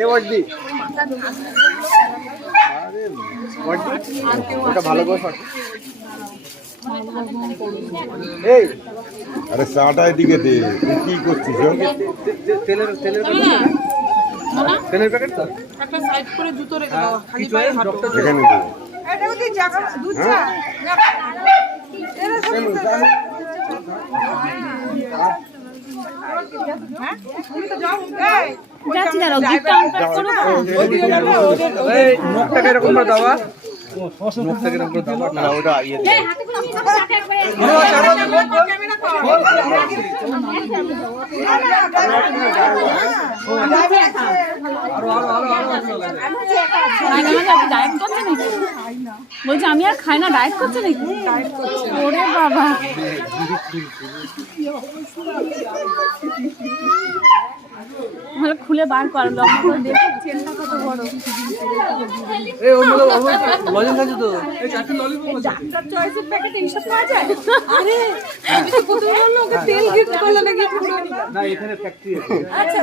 এ worthy আরে worthy ওটা ভালো করে শট এই আরে চাটা এদিকে দে, তুই কি করছিস? তেলের প্যাকেট তো একটা সাইড করে জুতো রেখে দাও, খালি পায়ে হাঁটো। এখানে দে। এটা ওই জায়গা দুধ চা যাচ্ছি দাঁড়াও, গিফটটা আনপ্যাক করো না। এই মুখটাকে এরকম করে দাও মুখটাকে এরকম করে দাও না ওটা ইয়ে এই হাতে করে নিয়ে যাও, চাটা একবারে ক্যামেরা কর। ডায়েট করছে নাকি? বলছি আমি আর খাই না, ডায়েট করছে নাকি? ওরে বাবা, ভালো খুলে বার কর, লম্বা করে দেখো চেনটা কত বড়। এই ওর মধ্যে লজেন্স আছে তো এই চারটে ললিপপ আছে ডাক্তার চয়েসের প্যাকেট এইসব পাওয়া যায়? আরে আমি তো প্রথমে বললাম ওকে তেল গিফট করলে নাকি পুরো না এখানে ফ্যাক্টরি আছে আচ্ছা